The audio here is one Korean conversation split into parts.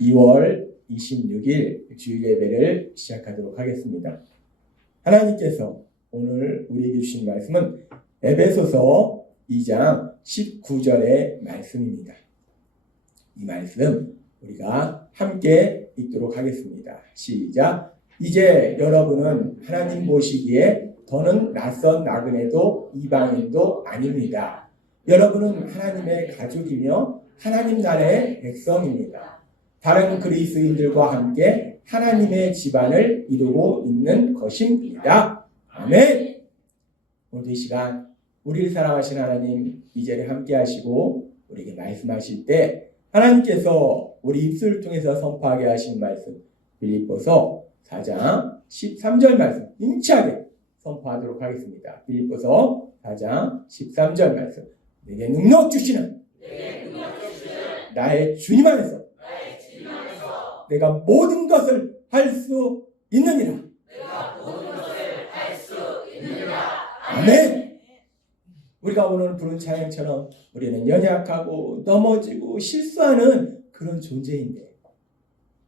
2월 26일 주일 예배를 시작하도록 하겠습니다. 하나님께서 오늘 우리에게 주신 말씀은 에베소서 2장 19절의 말씀입니다. 이 말씀 우리가 함께 읽도록 하겠습니다. 시작. 이제 여러분은 하나님 보시기에 더는 낯선 나그네도 이방인도 아닙니다. 여러분은 하나님의 가족이며 하나님 나라의 백성입니다. 다른 그리스도인들과 함께 하나님의 집안을 이루고 있는 것입니다. 아멘. 오늘 이 시간 우리를 사랑하신 하나님 이제를 함께 하시고 우리에게 말씀하실 때 하나님께서 우리 입술을 통해서 선포하게 하신 말씀 빌립보서 4장 13절 말씀 힘차게 선포하도록 하겠습니다. 빌립보서 4장 13절 말씀 내게 능력 주시는 나의 주님 안에서 내가 모든 것을 할 수 있느니라. 아멘. 우리가 오늘 부른 찬양처럼 우리는 연약하고 넘어지고 실수하는 그런 존재인데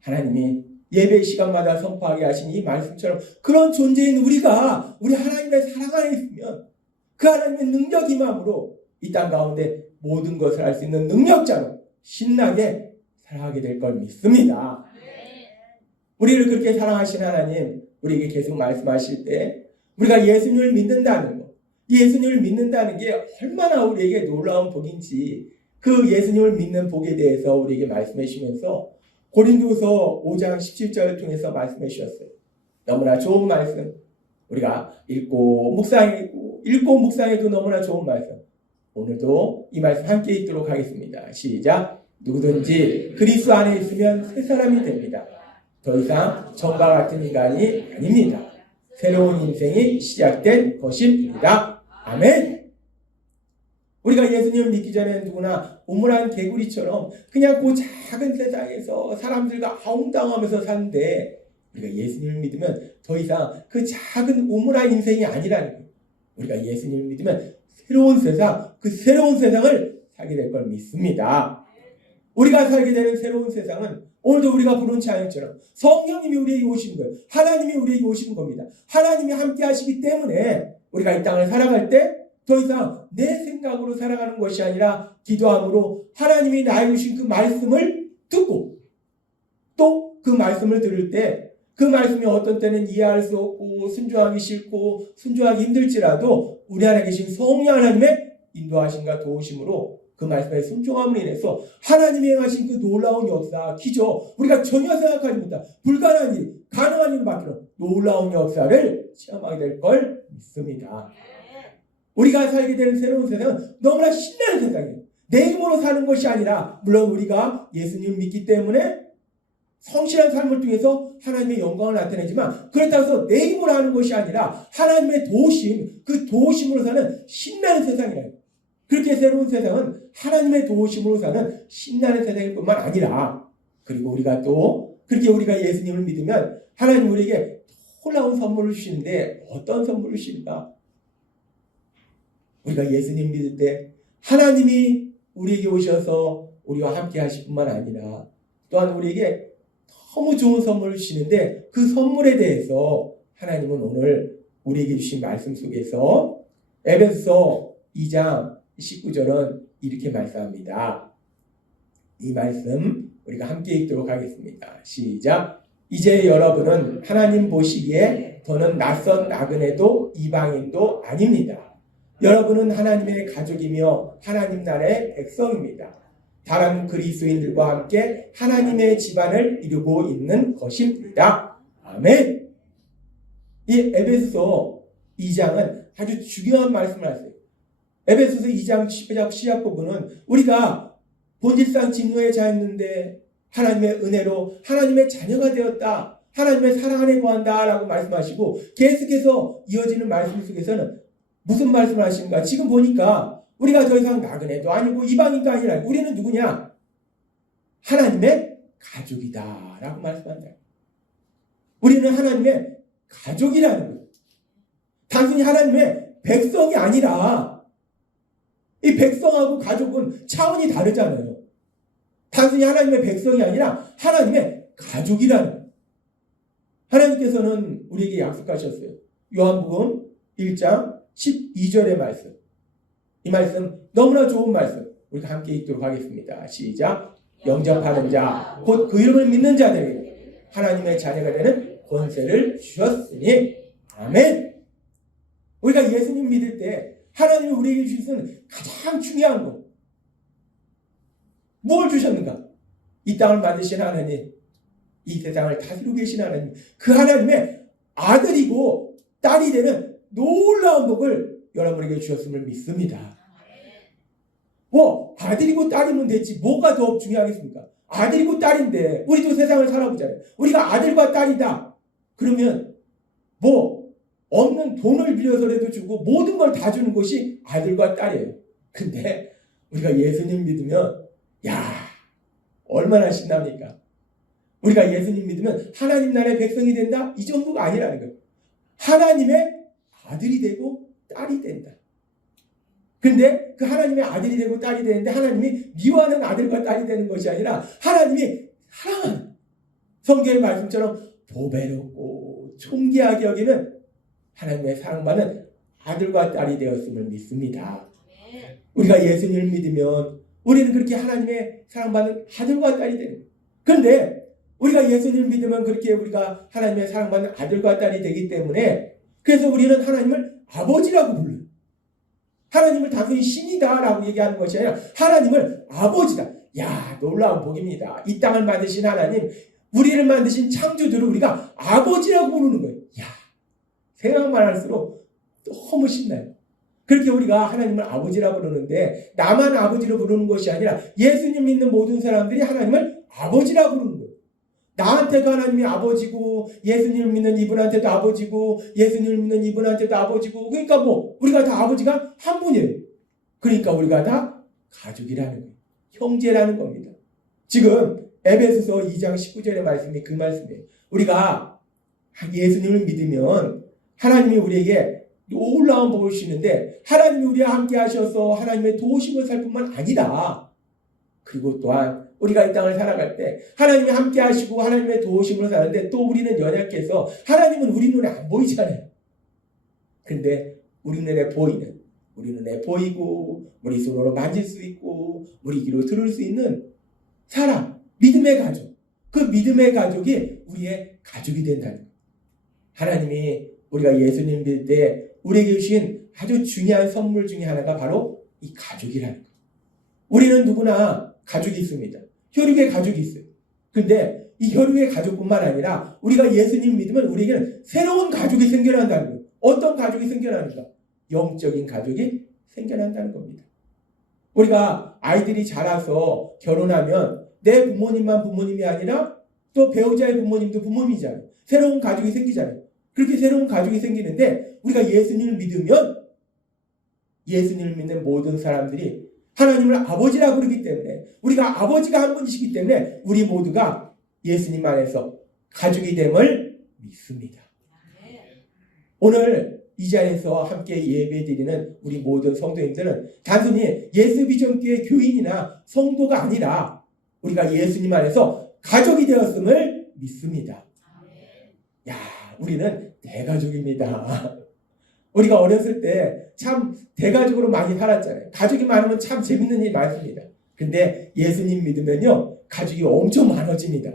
하나님이 예배 시간마다 선포하게 하신 이 말씀처럼 그런 존재인 우리가 우리 하나님의 사랑 안에 있으면 그 하나님의 능력 임함으로 이 땅 가운데 모든 것을 할 수 있는 능력자로 신나게 살아가게 될 걸 믿습니다. 우리를 그렇게 사랑하신 하나님 우리에게 계속 말씀하실 때 우리가 예수님을 믿는다는 것, 예수님을 믿는다는 게 얼마나 우리에게 놀라운 복인지 그 예수님을 믿는 복에 대해서 우리에게 말씀해 주시면서 고린도서 5장 17절을 통해서 말씀해 주셨어요. 너무나 좋은 말씀 우리가 읽고 묵상해도 너무나 좋은 말씀 오늘도 이 말씀 함께 읽도록 하겠습니다. 시작. 누구든지 그리스도 안에 있으면 새 사람이 됩니다. 더 이상 전과 같은 인간이 아닙니다. 새로운 인생이 시작된 것입니다. 아멘. 우리가 예수님을 믿기 전에 누구나 우물한 개구리처럼 그냥 그 작은 세상에서 사람들과 아웅다웅하면서 사는데 우리가 예수님을 믿으면 더 이상 그 작은 우물한 인생이 아니라는 거예요. 우리가 예수님을 믿으면 새로운 세상, 그 새로운 세상을 살게 될 걸 믿습니다. 우리가 살게 되는 새로운 세상은 오늘도 우리가 부른 찬양처럼 성령님이 우리에게 오시는 거예요. 하나님이 우리에게 오시는 겁니다. 하나님이 함께 하시기 때문에 우리가 이 땅을 살아갈 때 더 이상 내 생각으로 살아가는 것이 아니라 기도함으로 하나님이 나에게 주신 그 말씀을 듣고 또 그 말씀을 들을 때 그 말씀이 어떤 때는 이해할 수 없고 순종하기 싫고 순종하기 힘들지라도 우리 안에 계신 성령 하나님의 인도하심과 도우심으로 그 말씀에 순종함으로 인해서 하나님이 행하신 그 놀라운 역사, 기적, 우리가 전혀 생각하지 못한 불가능한 일, 가능한 일을 맡기는 놀라운 역사를 체험하게 될 걸 믿습니다. 우리가 살게 되는 새로운 세상은 너무나 신나는 세상이에요. 내 힘으로 사는 것이 아니라 물론 우리가 예수님을 믿기 때문에 성실한 삶을 통해서 하나님의 영광을 나타내지만 그렇다고 해서 내 힘으로 하는 것이 아니라 하나님의 도우심, 그 도우심으로 사는 신나는 세상이에요. 그렇게 새로운 세상은 하나님의 도우심으로 사는 신나는 세상일 뿐만 아니라 그리고 우리가 또 그렇게 우리가 예수님을 믿으면 하나님 우리에게 놀라운 선물을 주시는데 어떤 선물을 주실까? 우리가 예수님 믿을 때 하나님이 우리에게 오셔서 우리와 함께 하실 뿐만 아니라 또한 우리에게 너무 좋은 선물을 주시는데 그 선물에 대해서 하나님은 오늘 우리에게 주신 말씀 속에서 에베소서 2장 19절은 이렇게 말씀합니다. 이 말씀 우리가 함께 읽도록 하겠습니다. 시작. 이제 여러분은 하나님 보시기에 더는 낯선 나그네도 이방인도 아닙니다. 여러분은 하나님의 가족이며 하나님 나라의 백성입니다. 다른 그리스도인들과 함께 하나님의 집안을 이루고 있는 것입니다. 아멘. 이 에베소서 2장은 아주 중요한 말씀을 하세요. 에베소서 2장 시작 부분은 우리가 본질상 진노의 자였는데 하나님의 은혜로 하나님의 자녀가 되었다. 하나님의 사랑 안에 거한다 라고 말씀하시고 계속해서 이어지는 말씀 속에서는 무슨 말씀을 하시는가? 지금 보니까 우리가 더 이상 나그네도 아니고 이방인도 아니라 우리는 누구냐? 하나님의 가족이다 라고 말씀한다. 우리는 하나님의 가족이라는 거예요. 단순히 하나님의 백성이 아니라 이 백성하고 가족은 차원이 다르잖아요. 단순히 하나님의 백성이 아니라 하나님의 가족이라는 거예요. 하나님께서는 우리에게 약속하셨어요. 요한복음 1장 12절의 말씀. 이 말씀 너무나 좋은 말씀. 우리가 함께 읽도록 하겠습니다. 시작. 영접하는 자, 곧 그 이름을 믿는 자들에게 하나님의 자녀가 되는 권세를 주셨으니 아멘. 우리가 예수님 믿을 때 하나님이 우리에게 주신 가장 중요한 것, 뭘 주셨는가? 이 땅을 만드신 하나님, 이 세상을 다스리고 계신 하나님, 그 하나님의 아들이고 딸이 되는 놀라운 복을 여러분에게 주셨음을 믿습니다. 아들이고 딸이면 됐지 뭐가 더 중요하겠습니까? 아들이고 딸인데 우리도 세상을 살아보잖아요. 우리가 아들과 딸이다 그러면 없는 돈을 빌려서라도 주고 모든 걸 다 주는 것이 아들과 딸이에요. 근데 우리가 예수님 믿으면 얼마나 신납니까? 우리가 예수님 믿으면 하나님 나라의 백성이 된다? 이 정도가 아니라는 거예요. 하나님의 아들이 되고 딸이 된다. 근데 그 하나님의 아들이 되고 딸이 되는데 하나님이 미워하는 아들과 딸이 되는 것이 아니라 하나님이 사랑하는, 성경의 말씀처럼 보배롭고 존귀하게 여기는 하나님의 사랑받는 아들과 딸이 되었음을 믿습니다. 우리가 예수님을 믿으면 우리는 그렇게 하나님의 사랑받는 아들과 딸이 되는 거예요. 그런데 우리가 예수님을 믿으면 그렇게 우리가 하나님의 사랑받는 아들과 딸이 되기 때문에 그래서 우리는 하나님을 아버지라고 불러요. 하나님을 단순히 신이다라고 얘기하는 것이 아니라 하나님을 아버지다. 놀라운 복입니다. 이 땅을 만드신 하나님, 우리를 만드신 창조주를 우리가 아버지라고 부르는 거예요. 생각만 할수록 너무 신나요. 그렇게 우리가 하나님을 아버지라고 부르는데 나만 아버지로 부르는 것이 아니라 예수님 믿는 모든 사람들이 하나님을 아버지라고 부르는 거예요. 나한테도 하나님이 아버지고 예수님을 믿는 이분한테도 아버지고 예수님을 믿는 이분한테도 아버지고 그러니까 우리가 다 아버지가 한 분이에요. 그러니까 우리가 다 가족이라는 거예요. 형제라는 겁니다. 지금 에베소서 2장 19절의 말씀이 그 말씀이에요. 우리가 예수님을 믿으면 하나님이 우리에게 놀라운 복을 주시는데 하나님이 우리와 함께 하셔서 하나님의 도우심을 살 뿐만 아니라 그리고 또한 우리가 이 땅을 살아갈 때 하나님이 함께 하시고 하나님의 도우심을 사는데 또 우리는 연약해서 하나님은 우리 눈에 안 보이잖아요. 근데 우리 눈에 보이는, 우리 눈에 보이고 우리 손으로 만질 수 있고 우리 귀로 들을 수 있는 사람, 믿음의 가족, 그 믿음의 가족이 우리의 가족이 된다는 거예요. 하나님이 우리가 예수님 믿을 때 우리에게 주신 아주 중요한 선물 중에 하나가 바로 이 가족이라는 거예요. 우리는 누구나 가족이 있습니다. 혈육의 가족이 있어요. 근데 이 혈육의 가족뿐만 아니라 우리가 예수님 믿으면 우리에게는 새로운 가족이 생겨난다는 거예요. 어떤 가족이 생겨나는가? 영적인 가족이 생겨난다는 겁니다. 우리가 아이들이 자라서 결혼하면 내 부모님만 부모님이 아니라 또 배우자의 부모님도 부모님이잖아요. 새로운 가족이 생기잖아요. 그렇게 새로운 가족이 생기는데 우리가 예수님을 믿으면 예수님을 믿는 모든 사람들이 하나님을 아버지라고 부르기 때문에 우리가 아버지가 한 분이시기 때문에 우리 모두가 예수님 안에서 가족이 됨을 믿습니다. 오늘 이 자리에서 함께 예배드리는 우리 모든 성도님들은 단순히 예수비전교회 교인이나 성도가 아니라 우리가 예수님 안에서 가족이 되었음을 믿습니다. 우리는 대가족입니다. 우리가 어렸을 때 참 대가족으로 많이 살았잖아요. 가족이 많으면 참 재밌는 일이 많습니다. 근데 예수님 믿으면요 가족이 엄청 많아집니다.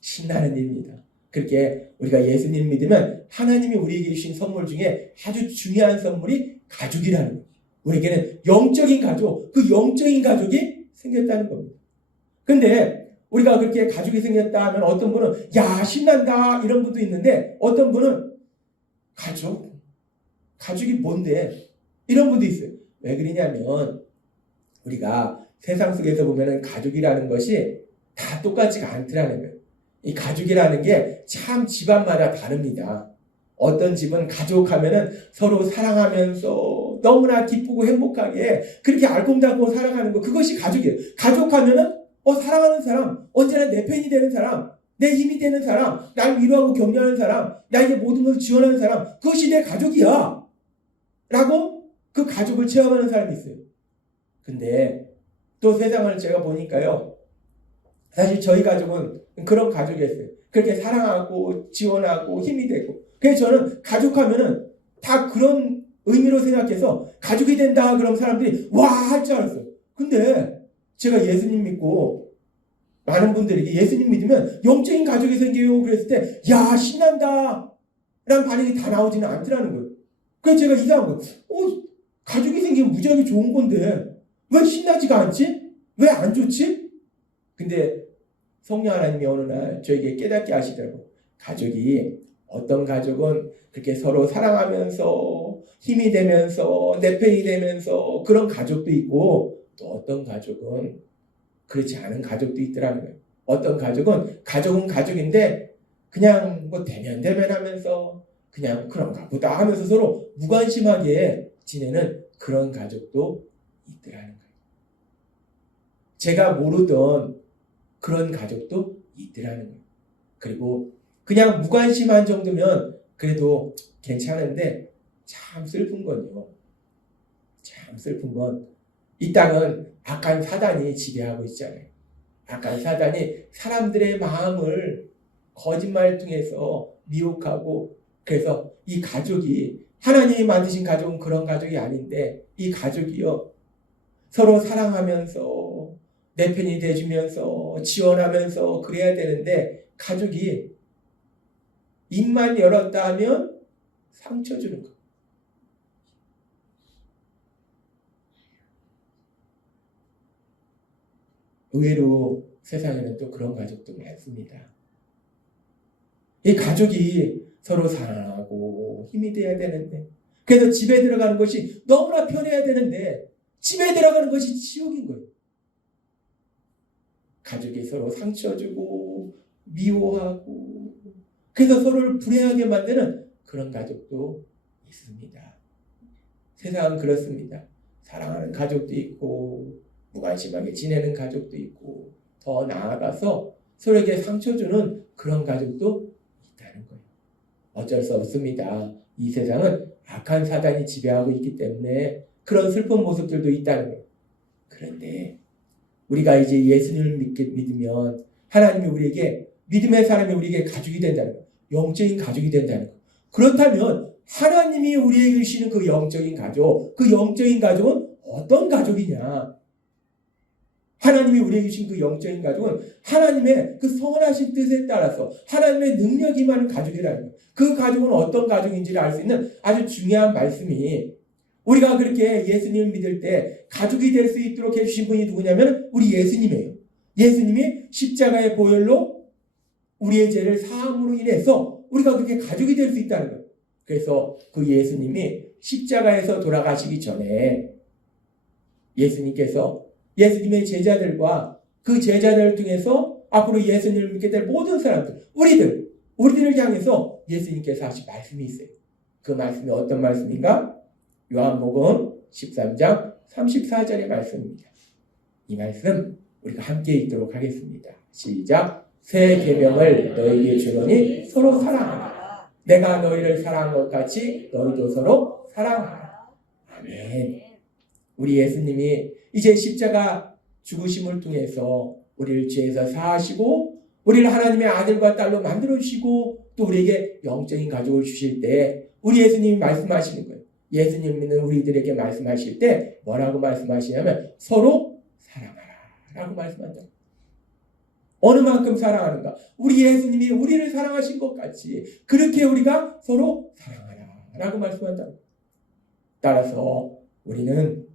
신나는 일입니다. 그렇게 우리가 예수님 믿으면 하나님이 우리에게 주신 선물 중에 아주 중요한 선물이 가족이라는 거예요. 우리에게는 영적인 가족, 그 영적인 가족이 생겼다는 겁니다. 근데 우리가 그렇게 가족이 생겼다 하면 어떤 분은 신난다 이런 분도 있는데 어떤 분은 가족이 뭔데? 이런 분도 있어요. 왜 그러냐면 우리가 세상 속에서 보면은 가족이라는 것이 다 똑같지가 않더라는 거예요. 이 가족이라는 게 참 집안마다 다릅니다. 어떤 집은 가족하면은 서로 사랑하면서 너무나 기쁘고 행복하게 그렇게 알콩달콩 살아가는 거 그것이 가족이에요. 가족하면은 사랑하는 사람, 언제나 내 편이 되는 사람, 내 힘이 되는 사람, 날 위로하고 격려하는 사람, 나에게 모든 것을 지원하는 사람, 그것이 내 가족이야 라고 그 가족을 체험하는 사람이 있어요. 근데 또 세상을 제가 보니까요. 사실 저희 가족은 그런 가족이었어요. 그렇게 사랑하고 지원하고 힘이 되고. 그래서 저는 가족하면은 다 그런 의미로 생각해서 가족이 된다 그러면 사람들이 와 할 줄 알았어요. 근데 제가 예수님 믿고 많은 분들에게 예수님 믿으면 영적인 가족이 생겨요 그랬을 때 야 신난다 라는 반응이 다 나오지는 않더라는 거예요. 그래서 제가 이상한 거예요. 가족이 생기면 무지하게 좋은 건데 왜 신나지가 않지? 왜 안 좋지? 근데 성령 하나님이 어느 날 저에게 깨닫게 하시더라고요. 가족이 어떤 가족은 그렇게 서로 사랑하면서 힘이 되면서 내 편이 되면서 그런 가족도 있고 또 어떤 가족은 그렇지 않은 가족도 있더라는 거예요. 어떤 가족은 가족인데 그냥 뭐 대면하면서 그냥 그런가 보다 하면서 서로 무관심하게 지내는 그런 가족도 있더라는 거예요. 제가 모르던 그런 가족도 있더라는 거예요. 그리고 그냥 무관심한 정도면 그래도 괜찮은데 참 슬픈 건요. 참 슬픈 건 이 땅은 악한 사단이 지배하고 있잖아요. 악한 사단이 사람들의 마음을 거짓말을 통해서 미혹하고 그래서 이 가족이 하나님이 만드신 가족은 그런 가족이 아닌데 이 가족이요. 서로 사랑하면서 내 편이 돼주면서 지원하면서 그래야 되는데 가족이 입만 열었다 하면 상처 주는 거. 의외로 세상에는 또 그런 가족도 많습니다. 이 가족이 서로 사랑하고 힘이 돼야 되는데 그래서 집에 들어가는 것이 너무나 편해야 되는데 집에 들어가는 것이 지옥인 거예요. 가족이 서로 상처 주고 미워하고 그래서 서로를 불행하게 만드는 그런 가족도 있습니다. 세상은 그렇습니다. 사랑하는 가족도 있고 무관심하게 지내는 가족도 있고 더 나아가서 서로에게 상처 주는 그런 가족도 있다는 거예요. 어쩔 수 없습니다. 이 세상은 악한 사단이 지배하고 있기 때문에 그런 슬픈 모습들도 있다는 거예요. 그런데 우리가 이제 예수님을 믿으면 하나님이 우리에게 믿음의 사람이 우리에게 가족이 된다는 거예요. 영적인 가족이 된다는 거예요. 그렇다면 하나님이 우리에게 주시는 그 영적인 가족은 어떤 가족이냐? 하나님이 우리에게 주신 그 영적인 가족은 하나님의 그 선하신 뜻에 따라서 하나님의 능력이 많은 가족이라는 거예요. 그 가족은 어떤 가족인지를 알 수 있는 아주 중요한 말씀이 우리가 그렇게 예수님을 믿을 때 가족이 될 수 있도록 해주신 분이 누구냐면 우리 예수님이에요. 예수님이 십자가의 보혈로 우리의 죄를 사함으로 인해서 우리가 그렇게 가족이 될 수 있다는 거예요. 그래서 그 예수님이 십자가에서 돌아가시기 전에 예수님께서 예수님의 제자들과 그 제자들을 통해서 앞으로 예수님을 믿게 될 모든 사람들, 우리들을 향해서 예수님께서 하신 말씀이 있어요. 그 말씀이 어떤 말씀인가? 요한복음 13장 34절의 말씀입니다. 이 말씀 우리가 함께 읽도록 하겠습니다. 시작. 새 계명을 너희에게 주노니 서로 사랑하라. 내가 너희를 사랑한 것 같이 너희도 서로 사랑하라. 아멘. 우리 예수님이 이제 십자가 죽으심을 통해서 우리를 죄에서 사하시고 우리를 하나님의 아들과 딸로 만들어주시고 또 우리에게 영적인 가족을 주실 때 우리 예수님이 말씀하시는 거예요. 예수님 믿는 우리들에게 말씀하실 때 뭐라고 말씀하시냐면 서로 사랑하라 라고 말씀한다. 어느 만큼 사랑하는가? 우리 예수님이 우리를 사랑하신 것 같이 그렇게 우리가 서로 사랑하라 라고 말씀한다. 따라서 우리는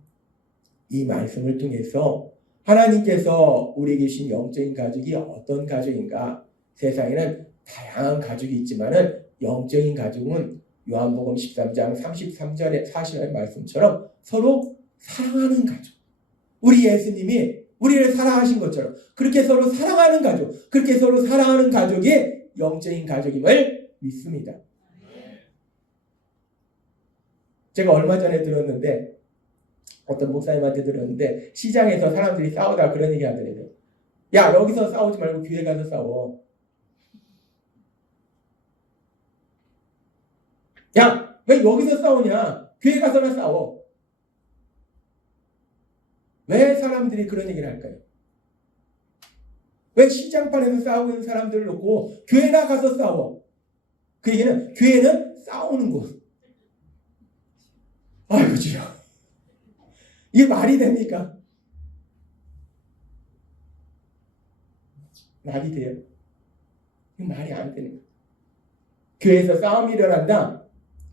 이 말씀을 통해서 하나님께서 우리에게 주신 영적인 가족이 어떤 가족인가? 세상에는 다양한 가족이 있지만은 영적인 가족은 요한복음 13장 33절에 40절의 말씀처럼 서로 사랑하는 가족. 우리 예수님이 우리를 사랑하신 것처럼 그렇게 서로 사랑하는 가족, 그렇게 서로 사랑하는 가족이 영적인 가족임을 믿습니다. 제가 얼마 전에 들었는데 어떤 목사님한테 들었는데 시장에서 사람들이 싸우다가 그런 얘기 하더래요. 야, 여기서 싸우지 말고 교회 가서 싸워. 야, 왜 여기서 싸우냐? 교회 가서나 싸워. 왜 사람들이 그런 얘기를 할까요? 왜 시장판에서 싸우고 있는 사람들을 놓고 교회 나가서 싸워? 그 얘기는 교회는 싸우는 곳. 아이고 주여, 이게 말이 됩니까? 말이 돼요? 이거 말이 안 되는 거예요. 교회에서 싸움이 일어난다?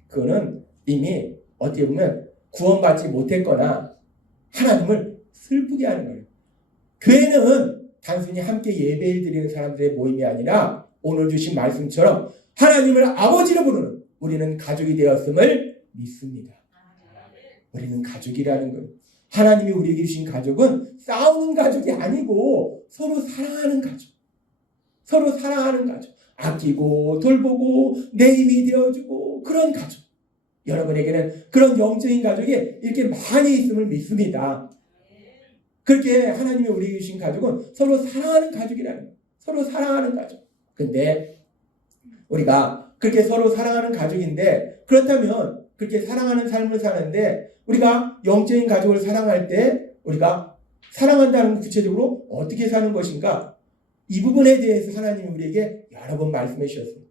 그거는 이미 어떻게 보면 구원받지 못했거나 하나님을 슬프게 하는 거예요. 교회는 단순히 함께 예배를 드리는 사람들의 모임이 아니라 오늘 주신 말씀처럼 하나님을 아버지로 부르는 우리는 가족이 되었음을 믿습니다. 우리는 가족이라는 거예요. 하나님이 우리에게 주신 가족은 싸우는 가족이 아니고 서로 사랑하는 가족. 서로 사랑하는 가족. 아끼고 돌보고 내 힘이 되어주고 그런 가족. 여러분에게는 그런 영적인 가족이 이렇게 많이 있음을 믿습니다. 그렇게 하나님이 우리에게 주신 가족은 서로 사랑하는 가족이라는 거예요. 서로 사랑하는 가족. 근데 우리가 그렇게 서로 사랑하는 가족인데, 그렇다면 그렇게 사랑하는 삶을 사는데 우리가 영적인 가족을 사랑할 때 우리가 사랑한다는 구체적으로 어떻게 사는 것인가? 이 부분에 대해서 하나님이 우리에게 여러 번 말씀해 주셨습니다.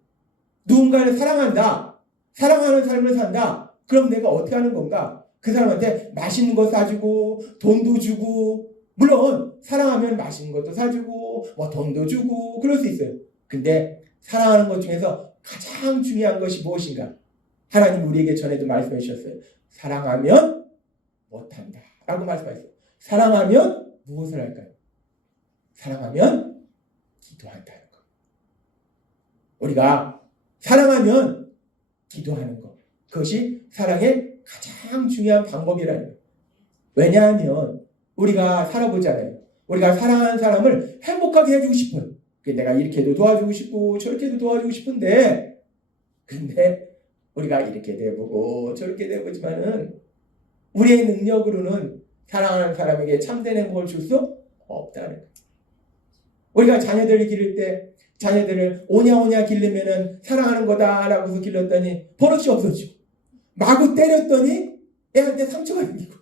누군가를 사랑한다. 사랑하는 삶을 산다. 그럼 내가 어떻게 하는 건가? 그 사람한테 맛있는 거 사주고 돈도 주고, 물론 사랑하면 맛있는 것도 사주고 뭐 돈도 주고 그럴 수 있어요. 근데 사랑하는 것 중에서 가장 중요한 것이 무엇인가? 하나님 우리에게 전에도 말씀해 주셨어요. 사랑하면 못한다 라고 말씀하셨어요. 사랑하면 무엇을 할까요? 사랑하면 기도한다는 것. 우리가 사랑하면 기도하는 것. 그것이 사랑의 가장 중요한 방법이라는 거예요. 왜냐하면 우리가 살아보잖아요. 우리가 사랑하는 사람을 행복하게 해주고 싶어요. 내가 이렇게도 도와주고 싶고 저렇게도 도와주고 싶은데, 근데 우리가 이렇게 돼보고 저렇게 돼보지만은 우리의 능력으로는 사랑하는 사람에게 참된 행복을 줄 수 없다는 거예요. 우리가 자녀들을 기를 때 자녀들을 오냐오냐 기르면은 사랑하는 거다라고 해서 길렀더니 버릇이 없어지고, 마구 때렸더니 애한테 상처가 생기고,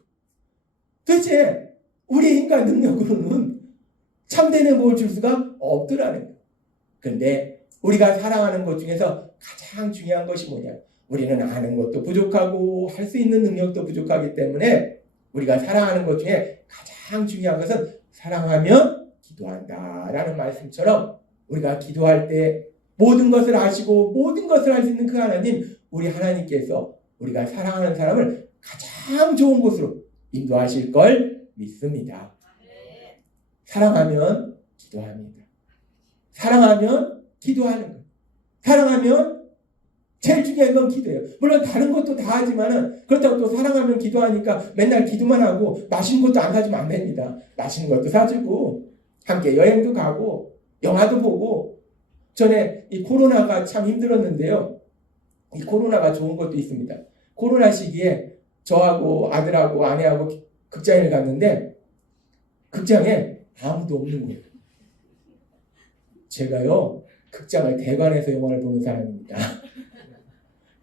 도대체 우리의 인간 능력으로는 참된 행복을 줄 수가 없더라는 거예요. 그런데 우리가 사랑하는 것 중에서 가장 중요한 것이 뭐냐? 우리는 아는 것도 부족하고 할 수 있는 능력도 부족하기 때문에 우리가 사랑하는 것 중에 가장 중요한 것은 사랑하면 기도한다라는 말씀처럼, 우리가 기도할 때 모든 것을 아시고 모든 것을 할 수 있는 그 하나님, 우리 하나님께서 우리가 사랑하는 사람을 가장 좋은 곳으로 인도하실 걸 믿습니다. 사랑하면 기도합니다. 사랑하면 기도하는 거예요. 사랑하면 제일 중요한 건 기도예요. 물론 다른 것도 다 하지만은, 그렇다고 또 사랑하면 기도하니까 맨날 기도만 하고 맛있는 것도 안 사주면 안 됩니다. 맛있는 것도 사주고 함께 여행도 가고 영화도 보고. 전에 이 코로나가 참 힘들었는데요. 이 코로나가 좋은 것도 있습니다. 코로나 시기에 저하고 아들하고 아내하고 극장을 갔는데 극장에 아무도 없는 거예요. 제가요, 극장을 대관해서 영화를 보는 사람입니다.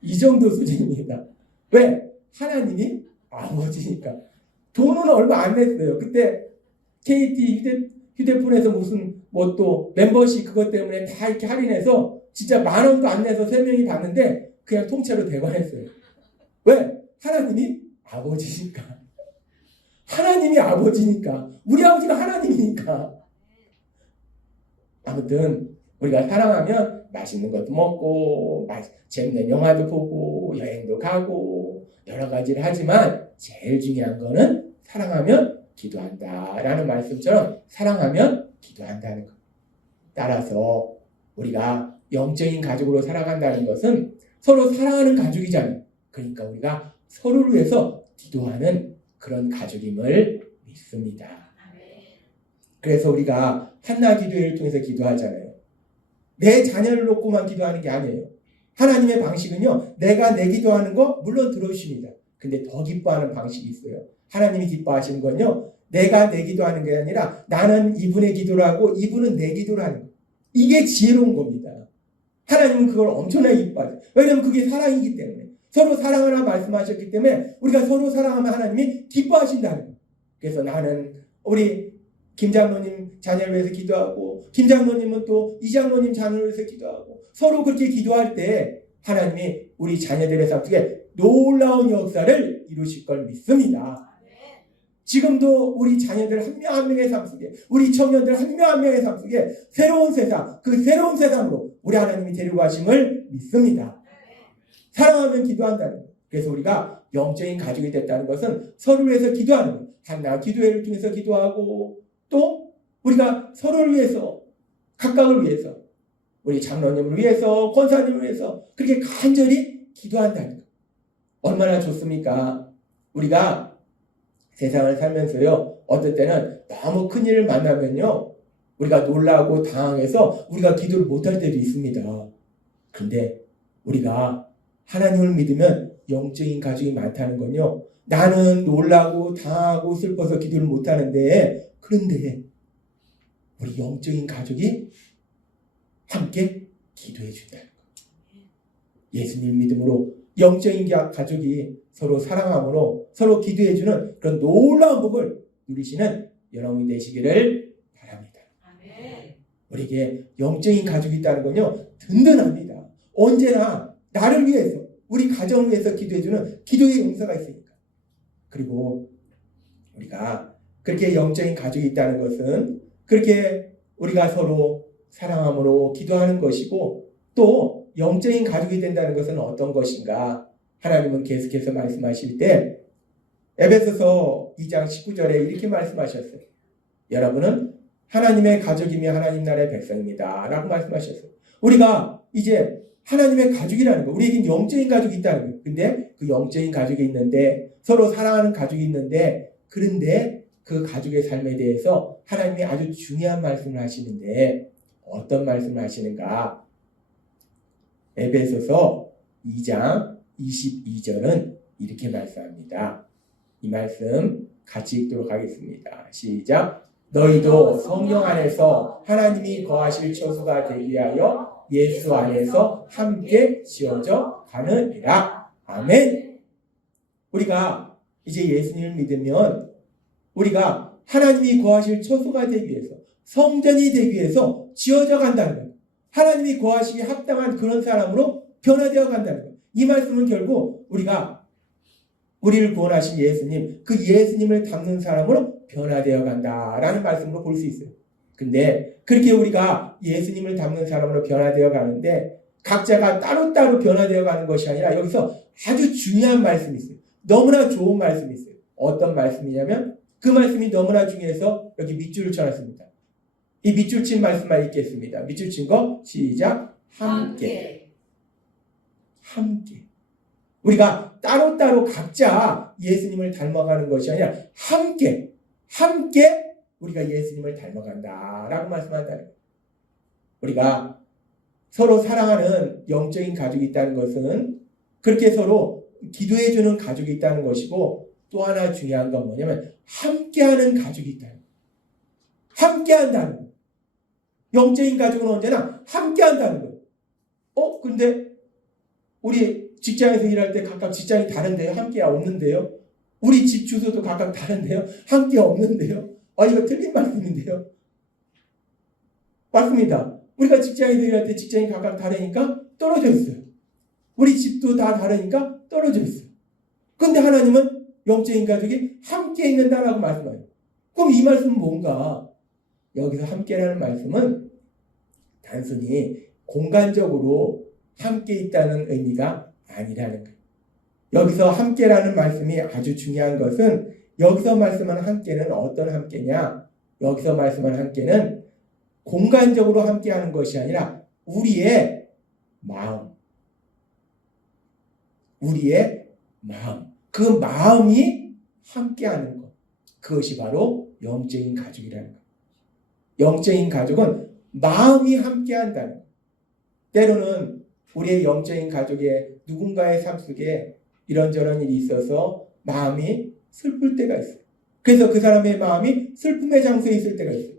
이 정도 수준입니다. 왜? 하나님이 아버지니까. 돈은 얼마 안 냈어요. 그때 KT 휴대폰에서 무슨 뭐 또 멤버십 그것 때문에 다 이렇게 할인해서 진짜 10,000원도 안 내서 3명이 봤는데 그냥 통째로 대관했어요. 왜? 하나님이 아버지니까. 하나님이 아버지니까. 우리 아버지가 하나님이니까. 아무튼 우리가 사랑하면 맛있는 것도 먹고 재밌는 영화도 보고 여행도 가고 여러 가지를 하지만 제일 중요한 거는 사랑하면 기도한다라는 말씀처럼 사랑하면 기도한다는 것. 따라서 우리가 영적인 가족으로 살아간다는 것은 서로 사랑하는 가족이잖아요. 그러니까 우리가 서로를 위해서 기도하는 그런 가족임을 믿습니다. 그래서 우리가 한나 기도회를 통해서 기도하잖아요. 내 자녀를 놓고만 기도하는 게 아니에요. 하나님의 방식은요, 내가 내 기도하는 거 물론 들어주십니다. 근데 더 기뻐하는 방식이 있어요. 하나님이 기뻐하시는 건요, 내가 내 기도하는 게 아니라 나는 이분의 기도를 하고 이분은 내 기도를 하는 거. 이게 지혜로운 겁니다. 하나님은 그걸 엄청나게 기뻐하세요. 왜냐하면 그게 사랑이기 때문에. 서로 사랑하라 말씀하셨기 때문에 우리가 서로 사랑하면 하나님이 기뻐하신다는 거예요. 그래서 나는 우리 김 장로님 자녀를 위해서 기도하고 김 장로님은 또 이 장로님 자녀를 위해서 기도하고 서로 그렇게 기도할 때 하나님이 우리 자녀들의 삶 속에 놀라운 역사를 이루실 걸 믿습니다. 지금도 우리 자녀들 한 명 한 명의 삶 속에 우리 청년들 한 명 한 명의 삶 속에 새로운 세상, 그 새로운 세상으로 우리 하나님이 데리고 가심을 믿습니다. 사랑하면 기도한다는 것. 그래서 우리가 영적인 가족이 됐다는 것은 서로를 위해서 기도하는 것. 한나 기도회를 통해서 기도하고 또 우리가 서로를 위해서 각각을 위해서 우리 장로님을 위해서 권사님을 위해서 그렇게 간절히 기도한다는 것. 얼마나 좋습니까? 우리가 세상을 살면서요 어떤 때는 너무 큰 일을 만나면요 우리가 놀라고 당황해서 우리가 기도를 못할 때도 있습니다. 그런데 우리가 하나님을 믿으면 영적인 가족이 많다는 건요 나는 놀라고 당하고 슬퍼서 기도를 못하는데 그런데 우리 영적인 가족이 함께 기도해 준다는 것. 예수님 믿음으로 영적인 가족이 서로 사랑함으로 서로 기도해 주는 그런 놀라운 복을 누리시는 여러분이 되시기를 바랍니다. 우리에게 영적인 가족이 있다는 건요 든든합니다. 언제나 나를 위해서 우리 가정을 위해서 기도해 주는 기도의 용사가 있으니까. 그리고 우리가 그렇게 영적인 가족이 있다는 것은 그렇게 우리가 서로 사랑함으로 기도하는 것이고 또 영적인 가족이 된다는 것은 어떤 것인가? 하나님은 계속해서 말씀하실 때 에베소서 2장 19절에 이렇게 말씀하셨어요. 여러분은 하나님의 가족이며 하나님 나라의 백성입니다. 라고 말씀하셨어요. 우리가 이제 하나님의 가족이라는 거, 우리에겐 영적인 가족이 있다는 거예요. 근데 그 영적인 가족이 있는데 서로 사랑하는 가족이 있는데 그런데 그 가족의 삶에 대해서 하나님이 아주 중요한 말씀을 하시는데 어떤 말씀을 하시는가? 에베소서 2장 22절은 이렇게 말씀합니다. 이 말씀 같이 읽도록 하겠습니다. 시작. 너희도 성령 안에서 하나님이 거하실 처소가 되기 위하여 예수 안에서 함께 지어져 가느니라. 아멘. 우리가 이제 예수님을 믿으면 우리가 하나님이 거하실 처소가 되기 위해서 성전이 되기 위해서 지어져 간다는 거예요. 하나님이 거하시기 합당한 그런 사람으로 변화되어 간다는 거예요. 이 말씀은 결국 우리가 우리를 구원하신 예수님, 그 예수님을 닮는 사람으로 변화되어 간다라는 말씀으로 볼 수 있어요. 근데 그렇게 우리가 예수님을 닮는 사람으로 변화되어 가는데 각자가 따로따로 변화되어 가는 것이 아니라 여기서 아주 중요한 말씀이 있어요. 너무나 좋은 말씀이 있어요. 어떤 말씀이냐면 그 말씀이 너무나 중요해서 여기 밑줄을 쳐놨습니다. 이 밑줄 친 말씀만 읽겠습니다. 밑줄 친 거 시작. 함께. 함께. 우리가 따로따로 각자 예수님을 닮아가는 것이 아니라 함께 우리가 예수님을 닮아간다라고 말씀한다는 거예요. 우리가 서로 사랑하는 영적인 가족이 있다는 것은 그렇게 서로 기도해주는 가족이 있다는 것이고 또 하나 중요한 건 뭐냐면 함께하는 가족이 있다는 거예요. 함께한다는 거예요. 영적인 가족은 언제나 함께한다는 거예요. 근데 우리 직장에서 일할 때 각각 직장이 다른데요? 함께 없는데요? 우리 집 주소도 각각 다른데요? 함께 없는데요? 이거 틀린 말씀인데요? 맞습니다. 우리가 직장에서 일할 때 직장이 각각 다르니까 떨어져 있어요. 우리 집도 다 다르니까 떨어져 있어요. 그런데 하나님은 영적인 가족이 함께 있는다라고 말씀해요. 그럼 이 말씀은 뭔가? 여기서 함께라는 말씀은 단순히 공간적으로 함께 있다는 의미가 아니라는 거예요. 여기서 함께라는 말씀이 아주 중요한 것은 여기서 말씀하는 함께는 어떤 함께냐? 여기서 말씀하는 함께는 공간적으로 함께하는 것이 아니라 우리의 마음, 그 마음이 함께하는 것. 그것이 바로 영적인 가족이라는 것. 영적인 가족은 마음이 함께한다는 것. 때로는 우리의 영적인 가족의 누군가의 삶 속에 이런저런 일이 있어서 마음이 슬플 때가 있어요. 그래서 그 사람의 마음이 슬픔의 장소에 있을 때가 있어요.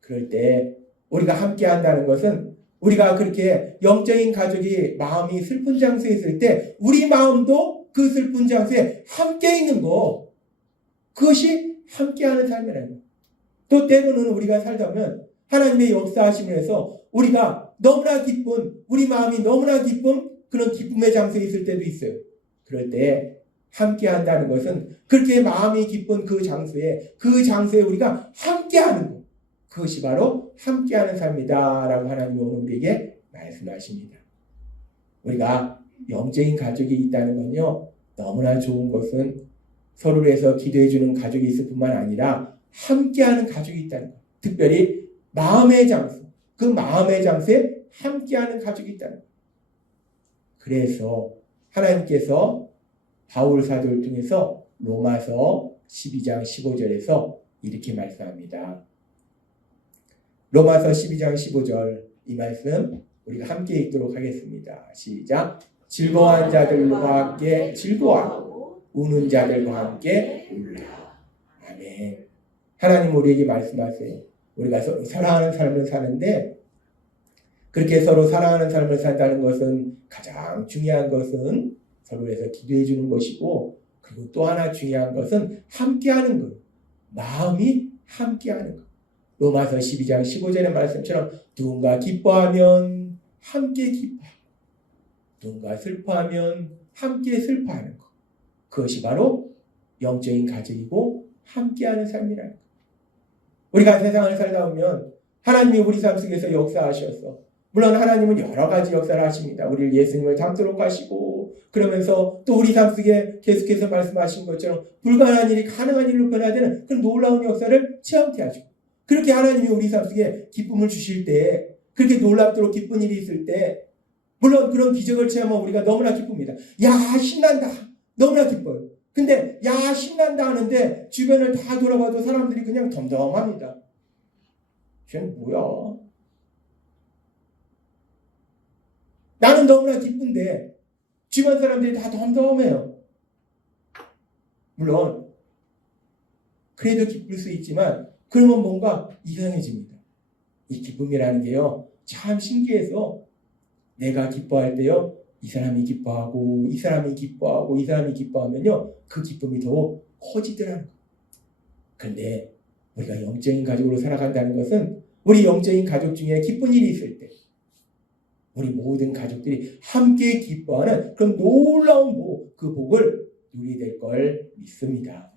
그럴 때 우리가 함께 한다는 것은 우리가 그렇게 영적인 가족이 마음이 슬픈 장소에 있을 때 우리 마음도 그 슬픈 장소에 함께 있는 거. 그것이 함께하는 삶이라는 거예요. 또 때로는 우리가 살다 보면 하나님의 역사하심을 해서 우리가 너무나 기쁜, 우리 마음이 너무나 기쁜 그런 기쁨의 장소에 있을 때도 있어요. 그럴 때 함께한다는 것은 그렇게 마음이 기쁜 그 장소에 우리가 함께하는 것, 그것이 바로 함께하는 삶이다 라고 하나님이 오늘 우리에게 말씀하십니다. 우리가 영적인 가족이 있다는 건요, 너무나 좋은 것은 서로를 위해서 기도해주는 가족이 있을 뿐만 아니라 함께하는 가족이 있다는 것. 특별히 마음의 장소, 그 마음의 장소에 함께하는 가족이 있다는 것. 그래서 하나님께서 바울 사도를 통해서 로마서 12장 15절에서 이렇게 말씀합니다. 로마서 12장 15절 이 말씀 우리가 함께 읽도록 하겠습니다. 시작. 즐거워한 자들과 함께 즐거워하고 우는 자들과 함께 울라. 아멘. 하나님 우리에게 말씀하세요. 우리가 사랑하는 삶을 사는데 그렇게 서로 사랑하는 삶을 산다는 것은 가장 중요한 것은 서로 위해서 기도해 주는 것이고, 그리고 또 하나 중요한 것은 함께하는 것. 마음이 함께하는 것. 로마서 12장 15절의 말씀처럼 누군가 기뻐하면 함께 기뻐하고 누군가 슬퍼하면 함께 슬퍼하는 것. 그것이 바로 영적인 가족이고 함께하는 삶이라는 것. 우리가 세상을 살다 보면 하나님이 우리 삶 속에서 역사하셔서, 물론 하나님은 여러 가지 역사를 하십니다. 우리를 예수님을 닮도록 하시고, 그러면서 또 우리 삶 속에 계속해서 말씀하신 것처럼 불가능한 일이 가능한 일로 변화되는 그런 놀라운 역사를 체험케 하시고, 그렇게 하나님이 우리 삶 속에 기쁨을 주실 때, 그렇게 놀랍도록 기쁜 일이 있을 때, 물론 그런 기적을 체험하면 우리가 너무나 기쁩니다. 야, 신난다. 너무나 기뻐요. 근데 야, 신난다 하는데 주변을 다 돌아봐도 사람들이 그냥 덤덤합니다. 쟤는 뭐야? 나는 너무나 기쁜데 주변 사람들이 다 덤덤해요. 물론 그래도 기쁠 수 있지만 그러면 뭔가 이상해집니다. 이 기쁨이라는 게요, 참 신기해서 내가 기뻐할 때요, 이 사람이 기뻐하고 이 사람이 기뻐하고 이 사람이 기뻐하면요, 그 기쁨이 더 커지더라는 거예요. 그런데 우리가 영적인 가족으로 살아간다는 것은 우리 영적인 가족 중에 기쁜 일이 있을 때 우리 모든 가족들이 함께 기뻐하는 그런 놀라운 복, 그 복을 누리게 될 걸 믿습니다.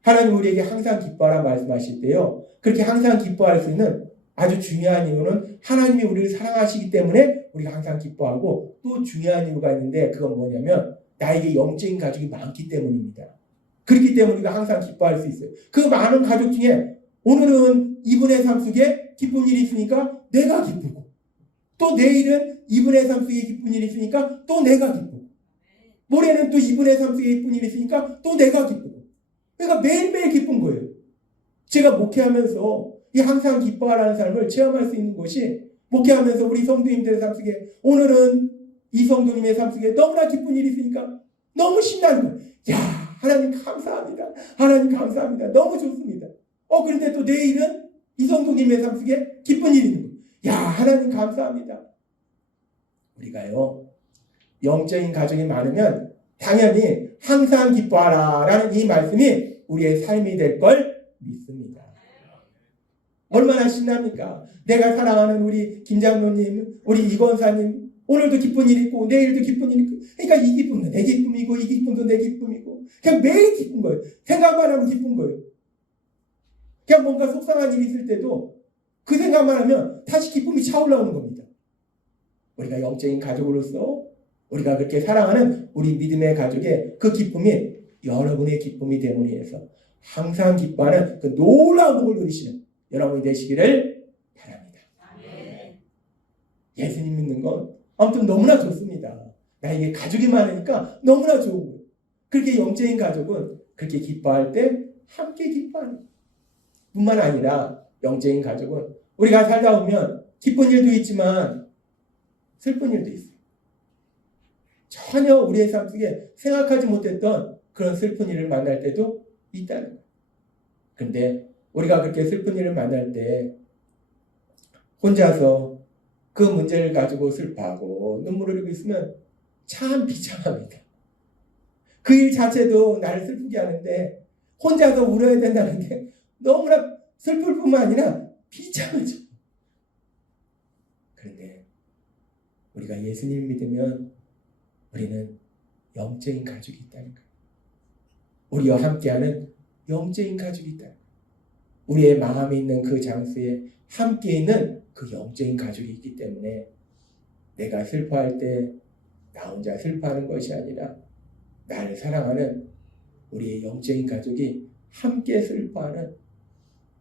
하나님 우리에게 항상 기뻐하라 말씀하실 때요, 그렇게 항상 기뻐할 수 있는 아주 중요한 이유는 하나님이 우리를 사랑하시기 때문에 우리가 항상 기뻐하고, 또 중요한 이유가 있는데 그건 뭐냐면 나에게 영적인 가족이 많기 때문입니다. 그렇기 때문에 우리가 항상 기뻐할 수 있어요. 그 많은 가족 중에 오늘은 이분의 삶 속에 기쁜 일이 있으니까 내가 기쁘고, 또 내일은 이분의 삶 속에 기쁜 일이 있으니까 또 내가 기쁘고, 모레는 또 이분의 삶 속에 기쁜 일이 있으니까 또 내가 기쁘고, 그러니까 매일매일 기쁜 거예요. 제가 목회하면서 이 항상 기뻐하라는 삶을 체험할 수 있는 것이, 목회하면서 우리 성도님들의 삶 속에 오늘은 이 성도님의 삶 속에 너무나 기쁜 일이 있으니까 너무 신나는 거예요. 야, 하나님 감사합니다. 하나님 감사합니다. 너무 좋습니다. 그런데 또 내일은 이 성도님의 삶 속에 기쁜 일이 있는 거예요. 야, 하나님 감사합니다. 우리가요, 영적인 가족이 많으면 당연히 항상 기뻐하라 라는 이 말씀이 우리의 삶이 될 걸 믿습니다. 얼마나 신납니까? 내가 사랑하는 우리 김장로님, 우리 이권사님, 오늘도 기쁜 일이 있고 내일도 기쁜 일이 있고, 그러니까 이 기쁨도 내 기쁨이고 이 기쁨도 내 기쁨이고, 그냥 매일 기쁜 거예요. 생각만 하면 기쁜 거예요. 그냥 뭔가 속상한 일이 있을 때도 그 생각만 하면 다시 기쁨이 차올라오는 겁니다. 우리가 영적인 가족으로서 우리가 그렇게 사랑하는 우리 믿음의 가족의 그 기쁨이 여러분의 기쁨이 됨으로 인해서 항상 기뻐하는 그 놀라운 복을 누리시는 여러분이 되시기를 바랍니다. 예수님 믿는 건 아무튼 너무나 좋습니다. 나에게 가족이 많으니까 너무나 좋은 거예요. 그렇게 영적인 가족은 그렇게 기뻐할 때 함께 기뻐하는 뿐만 아니라, 영적인 가족은 우리가 살다 보면 기쁜 일도 있지만 슬픈 일도 있어요. 전혀 우리의 삶 속에 생각하지 못했던 그런 슬픈 일을 만날 때도 있다는 거예요. 그런데 우리가 그렇게 슬픈 일을 만날 때 혼자서 그 문제를 가지고 슬퍼하고 눈물을 흘리고 있으면 참 비참합니다. 그 일 자체도 나를 슬프게 하는데 혼자서 울어야 된다는 게 너무나 슬플 뿐만 아니라 비참하죠. 그런데 우리가 예수님 믿으면 우리는 영적인 가족이 있다는 거예요. 우리와 함께하는 영적인 가족이 있다는 거예요. 우리의 마음이 있는 그 장소에 함께 있는 그 영적인 가족이 있기 때문에 내가 슬퍼할 때 나 혼자 슬퍼하는 것이 아니라 나를 사랑하는 우리의 영적인 가족이 함께 슬퍼하는,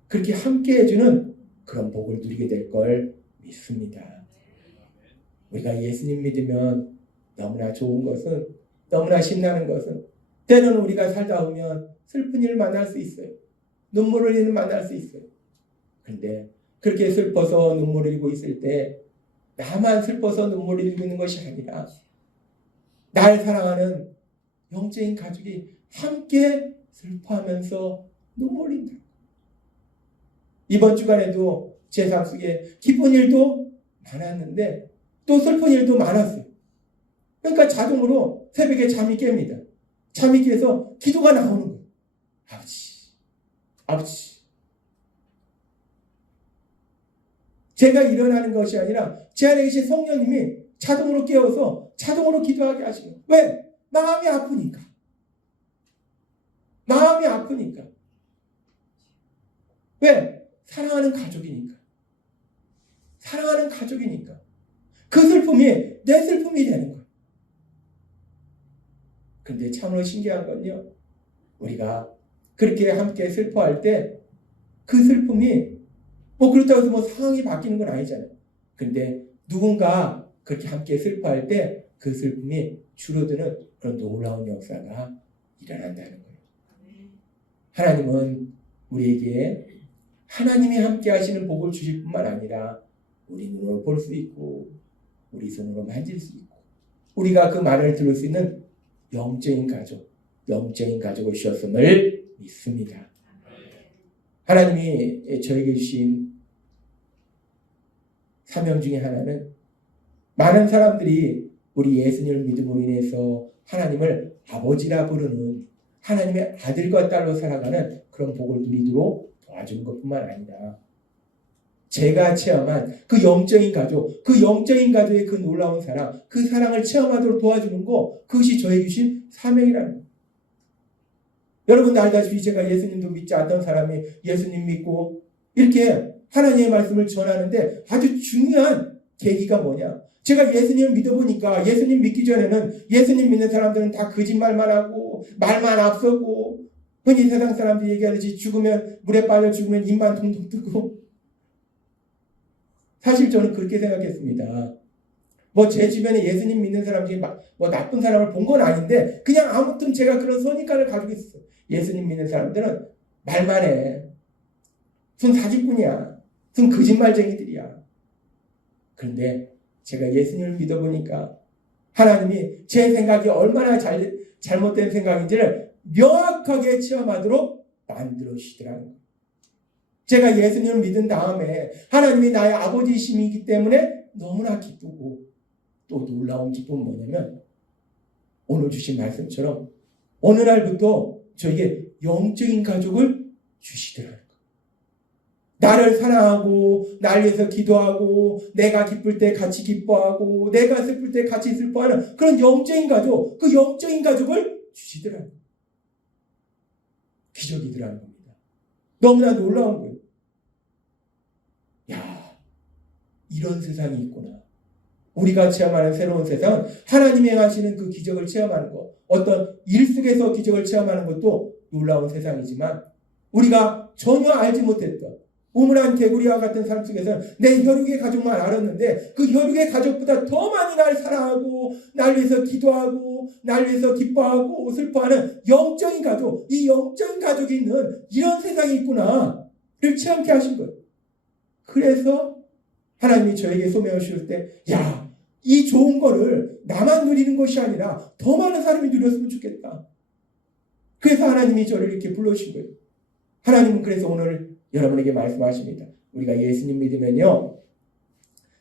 그렇게 함께 해주는 그런 복을 누리게 될 걸 믿습니다. 우리가 예수님 믿으면 너무나 좋은 것은, 너무나 신나는 것은, 때로는 우리가 살다 보면 슬픈 일을 만날 수 있어요. 눈물 흘리는 일을 만날 수 있어요. 그런데 그렇게 슬퍼서 눈물 흘리고 있을 때 나만 슬퍼서 눈물 흘리고 있는 것이 아니라 날 사랑하는 영적인 가족이 함께 슬퍼하면서 눈물 흘린다. 이번 주간에도 제 삶 속에 기쁜 일도 많았는데 또 슬픈 일도 많았어요. 그러니까 자동으로 새벽에 잠이 깹니다. 잠이 깨서 기도가 나오는 거예요. 아버지. 제가 일어나는 것이 아니라 제 안에 계신 성령님이 자동으로 깨워서 자동으로 기도하게 하시는 거예요. 왜? 마음이 아프니까. 마음이 아프니까. 왜? 사랑하는 가족이니까. 사랑하는 가족이니까. 그 슬픔이 내 슬픔이 되는 거예요. 근데 참으로 신기한 건요, 우리가 그렇게 함께 슬퍼할 때 그 슬픔이 그렇다고 해서 상황이 바뀌는 건 아니잖아요. 근데 누군가 그렇게 함께 슬퍼할 때 그 슬픔이 줄어드는 그런 놀라운 역사가 일어난다는 거예요. 하나님은 우리에게 하나님이 함께 하시는 복을 주실 뿐만 아니라 우리 눈으로 볼 수 있고 우리 손으로 만질 수 있고 우리가 그 말을 들을 수 있는 영적인 가족을 주셨음을 믿습니다. 하나님이 저에게 주신 사명 중에 하나는 많은 사람들이 우리 예수님을 믿음으로 인해서 하나님을 아버지라 부르는 하나님의 아들과 딸로 살아가는 그런 복을 누리도록 도와주는 것뿐만 아니라 제가 체험한 그 영적인 가족의 그 놀라운 사랑, 그 사랑을 체험하도록 도와주는 것, 그것이 저에게 주신 사명이라는 거예요. 여러분 알다시피 제가 예수님도 믿지 않던 사람이 예수님 믿고 이렇게 하나님의 말씀을 전하는데 아주 중요한 계기가 뭐냐? 제가 예수님을 믿어보니까 예수님 믿기 전에는 예수님 믿는 사람들은 다 거짓말만 하고 말만 앞서고 흔히 세상 사람들이 얘기하듯이 죽으면 물에 빠져 죽으면 입만 동동 뜨고 사실 저는 그렇게 생각했습니다. 제 주변에 예수님 믿는 사람 중에 나쁜 사람을 본 건 아닌데 그냥 아무튼 제가 그런 선입관을 가지고 있었어요. 예수님 믿는 사람들은 말만 해. 무슨 사기꾼이야. 무슨 거짓말쟁이들이야. 그런데 제가 예수님을 믿어보니까 하나님이 제 생각이 얼마나 잘못된 생각인지를 명확하게 체험하도록 만들어주시더라는 거예요. 제가 예수님을 믿은 다음에 하나님이 나의 아버지이심이기 때문에 너무나 기쁘고 또 놀라운 기쁨은 뭐냐면 오늘 주신 말씀처럼 어느 날부터 저에게 영적인 가족을 주시더라는 거예요. 나를 사랑하고 날 위해서 기도하고 내가 기쁠 때 같이 기뻐하고 내가 슬플 때 같이 슬퍼하는 그런 영적인 가족, 그 영적인 가족을 주시더라는 거예요. 기적이더라는 겁니다. 너무나 놀라운 거예요. 야, 이런 세상이 있구나. 우리가 체험하는 새로운 세상은 하나님이 행하시는 그 기적을 체험하는 것, 어떤 일 속에서 기적을 체험하는 것도 놀라운 세상이지만 우리가 전혀 알지 못했던 우물한 개구리와 같은 삶 속에서는 내 혈육의 가족만 알았는데 그 혈육의 가족보다 더 많이 날 사랑하고 날 위해서 기도하고 날 위해서 기뻐하고 슬퍼하는 영적인 가족, 이 영적인 가족이 있는 이런 세상이 있구나를 체험케 하신 거예요. 그래서 하나님이 저에게 소명을 주실 때 이 좋은 거를 나만 누리는 것이 아니라 더 많은 사람이 누렸으면 좋겠다. 그래서 하나님이 저를 이렇게 불러주신 거예요. 하나님은 그래서 오늘 여러분에게 말씀하십니다. 우리가 예수님 믿으면요,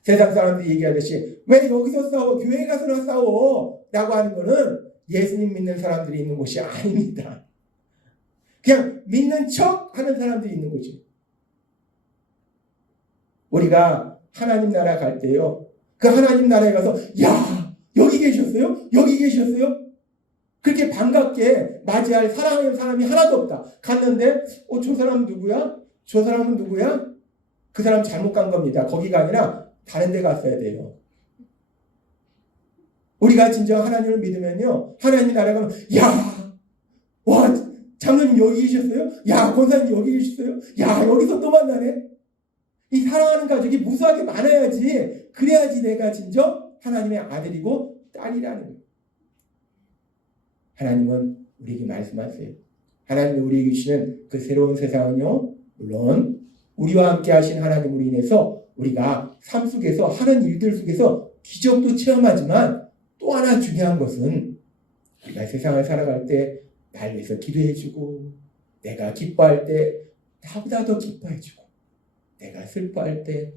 세상 사람들이 얘기하듯이 왜 여기서 싸워? 교회 가서나 싸워? 라고 하는 거는 예수님 믿는 사람들이 있는 곳이 아닙니다. 그냥 믿는 척 하는 사람들이 있는 거죠. 우리가 하나님 나라 갈 때요, 그 하나님 나라에 가서 야 여기 계셨어요? 여기 계셨어요? 그렇게 반갑게 맞이할 사랑하는 사람이 하나도 없다. 갔는데 저 사람은 누구야? 저 사람은 누구야? 그 사람 잘못 간 겁니다. 거기가 아니라 다른 데 갔어야 돼요. 우리가 진정 하나님을 믿으면요, 하나님 나라 가면 야, 와 장로님 여기 계셨어요? 야 권사님 여기 계셨어요? 야 여기서 또 만나네. 이 사랑하는 가족이 무수하게 많아야지, 그래야지 내가 진정 하나님의 아들이고 딸이라는 거예요. 하나님은 우리에게 말씀하세요. 하나님이 우리에게 주시는 그 새로운 세상은요, 물론 우리와 함께 하신 하나님으로 인해서 우리가 삶 속에서 하는 일들 속에서 기적도 체험하지만, 또 하나 중요한 것은 우리가 세상을 살아갈 때 날 위해서 기도해주고, 내가 기뻐할 때 나보다 더 기뻐해주고, 내가 슬퍼할 때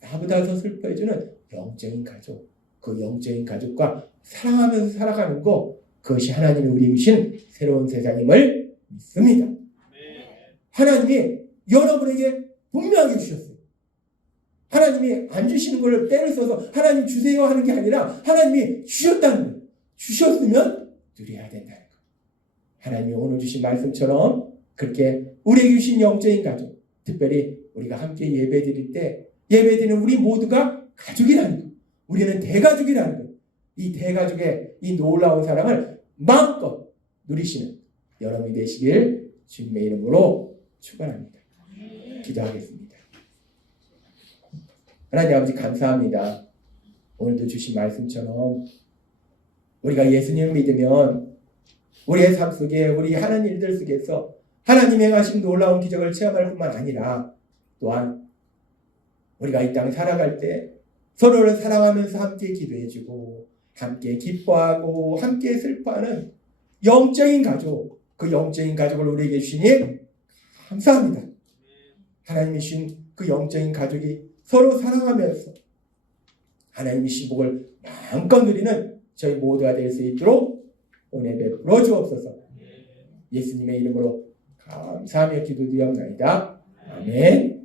나보다 더 슬퍼해주는 영적인 가족, 그 영적인 가족과 사랑하면서 살아가는 것, 그것이 하나님이 우리에게 주신 새로운 세상임을 믿습니다. 하나님이 여러분에게 분명하게 주셨어요. 하나님이 안 주시는 걸 때를 써서 하나님 주세요 하는 게 아니라 하나님이 주셨다는 거예요. 주셨으면 누려야 된다는 거예요. 하나님이 오늘 주신 말씀처럼 그렇게 우리에게 주신 영적인 가족, 특별히 우리가 함께 예배드릴 때 예배드리는 우리 모두가 가족이라는 거예요. 우리는 대가족이라는 거예요. 이 대가족의 이 놀라운 사랑을 마음껏 누리시는 여러분이 되시길 주님의 이름으로 축원합니다. 기도하겠습니다. 하나님 아버지 감사합니다. 오늘도 주신 말씀처럼 우리가 예수님을 믿으면 우리의 삶 속에 우리 하는 일들 속에서 하나님이 행하신 놀라운 기적을 체험할 뿐만 아니라 또한 우리가 이 땅 살아갈 때 서로를 사랑하면서 함께 기도해주고 함께 기뻐하고 함께 슬퍼하는 영적인 가족, 그 영적인 가족을 우리에게 주시니 감사합니다. 하나님이 주신 그 영적인 가족이 서로 사랑하면서 하나님이 주신 복을 마음껏 누리는 저희 모두가 될 수 있도록 은혜 베풀어 주옵소서. 예수님의 이름으로 감사하며 기도드리옵나이다. 아멘.